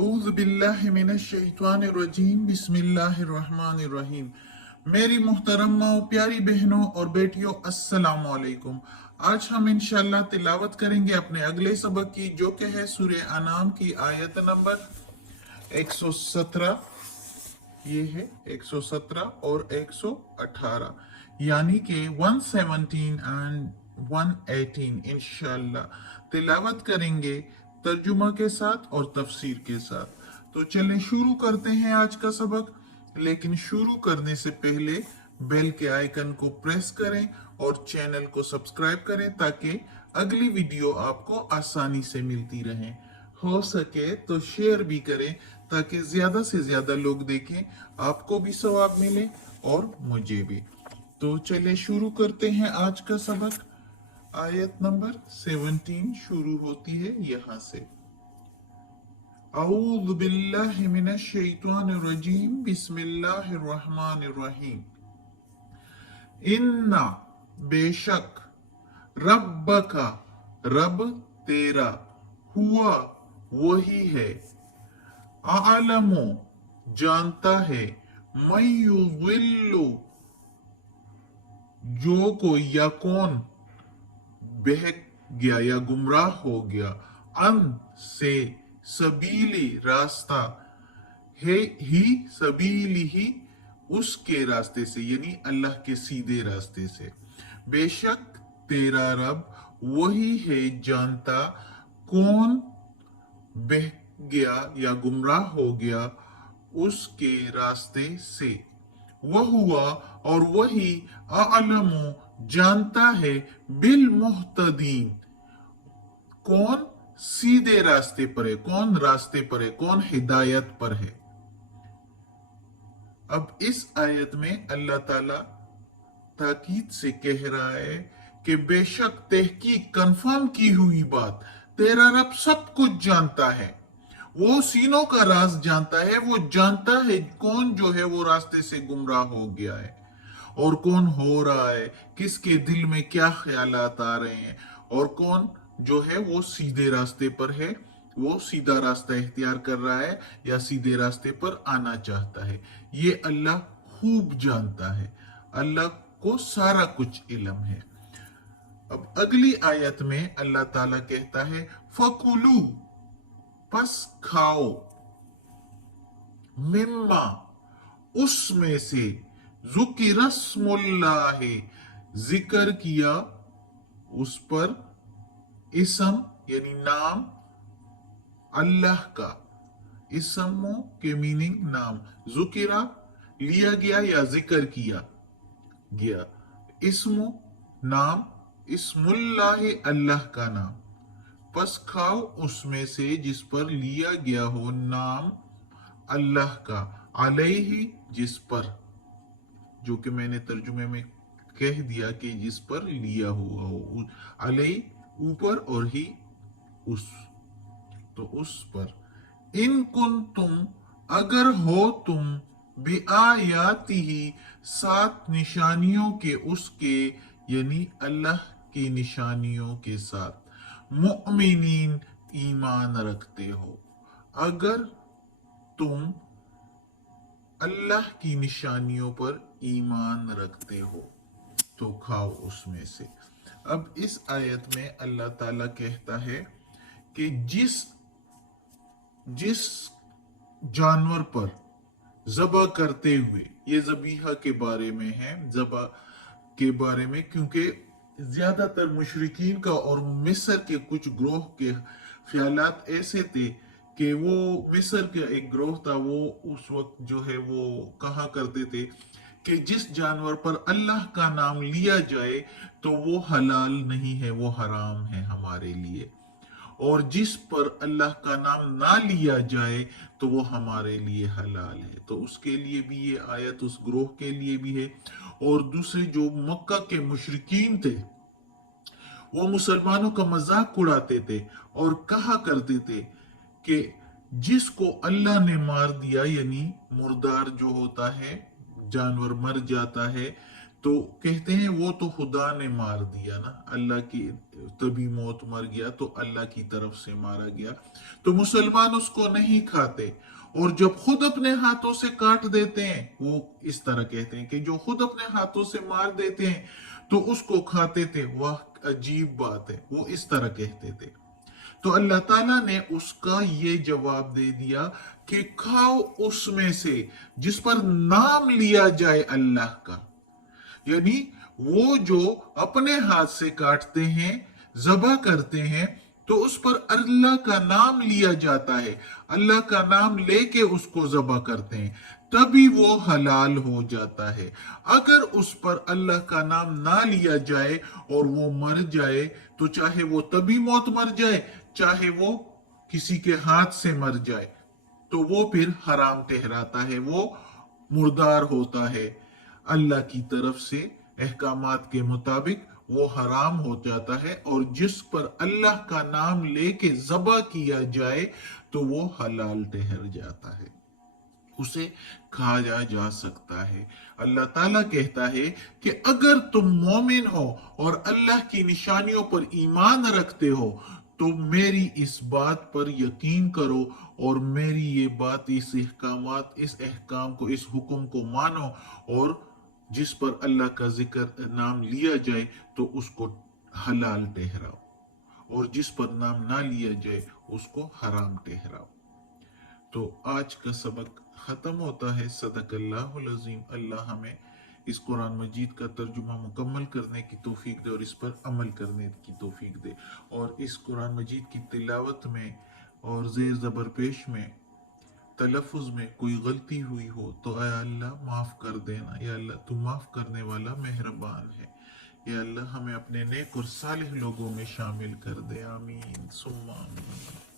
औज़ु बिल्लाहि मिनश शैतानिर रजीम बिस्मिल्लाहिर रहमानिर रहीम। मेरी मुहतरम और प्यारी बहनों और बेटियों, अस्सलाम वालेकुम। आज हम इंशाल्लाह तिलावत करेंगे अपने अगले सबक की, जो कि है सूरह अनाम की आयत नंबर 117। ये है 117 और 118, यानी कि 117 एंड 118 इंशाल्लाह तिलावत करेंगे तर्जुमा के साथ और तफसीर के साथ। तो चलें शुरू करते हैं आज का सबक। लेकिन शुरू करने से पहले बेल के आइकन को प्रेस करें और चैनल को सब्सक्राइब करें ताकि अगली वीडियो आपको आसानी से मिलती रहे। हो सके तो शेयर भी करें ताकि ज्यादा से ज्यादा लोग देखें, आपको भी सवाब मिले और मुझे भी। तो चले शुरू करते हैं आज का सबक। आयत नंबर 17 शुरू होती है यहाँ से। औज़ु बिल्लाहि मिनश शैतानिर रजीम बिस्मिल्लाहिर रहमानिर रहीम। इन्ना बेशक, रब्बका रब तेरा, हुआ वही है, आलमो जानता है, मयुविल्लु जो को या कौन बहक गया या गुमराह हो गया, अन से सबीली रास्ता है, ही सबीली ही उसके रास्ते से, यानी अल्लाह के सीधे रास्ते से। बेशक तेरा रब वही है जानता कौन बह गया या गुमराह हो गया उसके रास्ते से। वह हुआ और वही आलमो जानता है, बिल मुहतदीन कौन सीधे रास्ते पर है, कौन रास्ते पर है, कौन हिदायत पर है। अब इस आयत में अल्लाह ताला ताकीद से कह रहा है कि बेशक तहकीक कंफर्म की हुई बात, तेरा रब सब कुछ जानता है, वो सीनों का राज जानता है। वो जानता है कौन जो है वो रास्ते से गुमराह हो गया है और कौन हो रहा है, किसके दिल में क्या ख्यालात आ रहे हैं, और कौन जो है वो सीधे रास्ते पर है, वो सीधा रास्ता इख्तियार कर रहा है या सीधे रास्ते पर आना चाहता है। ये अल्लाह खूब जानता है, अल्लाह को सारा कुछ इल्म है। अब अगली आयत में अल्लाह ताला कहता है, फकुलू पस खाओ, मिम्मा उसमें से, जुकिरस्मुल्लाह जिक्र किया उस पर, इसम यानी नाम, अल्लाह का, इसमों के मीनिंग नाम, जुकिरा लिया गया या जिक्र किया गया, इसमो नाम, इसमुल्लाह अल्लाह का नाम, पस खाओ उसमें से जिस पर लिया गया हो नाम अल्लाह का, अलैहि जिस पर, जो कि मैंने तर्जुमे में कह दिया कि जिस पर लिया हुआ हो, अलैहि ऊपर और ही उस, तो उस पर। इन कुन तुम अगर हो तुम, बिआयाती ही सात निशानियों के उसके, यानी अल्लाह की निशानियों के साथ, मुअमिनीन ईमान रखते हो। अगर तुम अल्लाह की निशानियों पर ईमान रखते हो तो खाओ उसमें से। अब इस आयत में अल्लाह ताला कहता है कि जिस जिस जानवर पर ज़बह करते हुए, ये ज़बीहा के बारे में है, ज़बह के बारे में, क्योंकि ज्यादातर मुशरिकीन का और मिस्र के कुछ ग्रोह के ख्यालात ऐसे थे कि वो मिस्र का एक ग्रोह था, वो उस वक्त जो है वो कहा करते थे कि जिस जानवर पर अल्लाह का नाम लिया जाए तो वो हलाल नहीं है, वो हराम है हमारे लिए, और जिस पर अल्लाह का नाम ना लिया जाए तो वो हमारे लिए हलाल है। तो उसके लिए भी ये आयत उस ग्रोह के लिए भी है। और दूसरे जो मक्का के मुशरिकीन थे, वो मुसलमानों का मजाक उड़ाते थे और कहा करते थे कि जिसको अल्लाह ने मार दिया, यानी मुर्दार जो होता है, जानवर मर जाता है, تو کہتے ہیں وہ تو خدا نے مار دیا نا، اللہ کی تبھی موت مر گیا تو اللہ کی طرف سے مارا گیا، تو مسلمان اس کو نہیں کھاتے۔ اور جب خود اپنے ہاتھوں سے کاٹ دیتے ہیں، وہ اس طرح کہتے ہیں کہ جو خود اپنے ہاتھوں سے مار دیتے ہیں تو اس کو کھاتے تھے، وہ عجیب بات ہے، وہ اس طرح کہتے تھے۔ تو اللہ تعالیٰ نے اس کا یہ جواب دے دیا کہ کھاؤ اس میں سے جس پر نام لیا جائے اللہ کا، یعنی وہ جو اپنے ہاتھ سے کاٹتے ہیں، ذبح کرتے ہیں، تو اس پر اللہ کا نام لیا جاتا ہے، اللہ کا نام لے کے اس کو ذبح کرتے ہیں، تبھی وہ حلال ہو جاتا ہے۔ اگر اس پر اللہ کا نام نہ لیا جائے اور وہ مر جائے، تو چاہے وہ تبھی موت مر جائے، چاہے وہ کسی کے ہاتھ سے مر جائے، تو وہ پھر حرام ٹھہراتا ہے، وہ مردار ہوتا ہے، اللہ کی طرف سے احکامات کے مطابق وہ حرام ہو جاتا ہے، اور جس پر اللہ کا نام لے کے ذبح کیا جائے تو وہ حلال ٹھہر جاتا ہے، اسے کھایا جا سکتا ہے۔ اللہ تعالیٰ کہتا ہے کہ اگر تم مومن ہو اور اللہ کی نشانیوں پر ایمان رکھتے ہو تو میری اس بات پر یقین کرو، اور میری یہ بات، اس احکام کو، اس حکم کو مانو، اور جس پر اللہ کا ذکر نام لیا جائے تو اس کو حلال ٹھہراؤ، اور جس پر نام نہ لیا جائے اس کو حرام ٹھہراؤ۔ تو آج کا سبق ختم ہوتا ہے۔ صدق اللہ العظیم۔ اللہ ہمیں اس قرآن مجید کا ترجمہ مکمل کرنے کی توفیق دے اور اس پر عمل کرنے کی توفیق دے، اور اس قرآن مجید کی تلاوت میں اور زیر زبر پیش میں، تلفظ میں کوئی غلطی ہوئی ہو تو اے اللہ معاف کر دینا، یا اللہ تو معاف کرنے والا مہربان ہے، یا اللہ ہمیں اپنے نیک اور صالح لوگوں میں شامل کر دے، آمین ثم آمین۔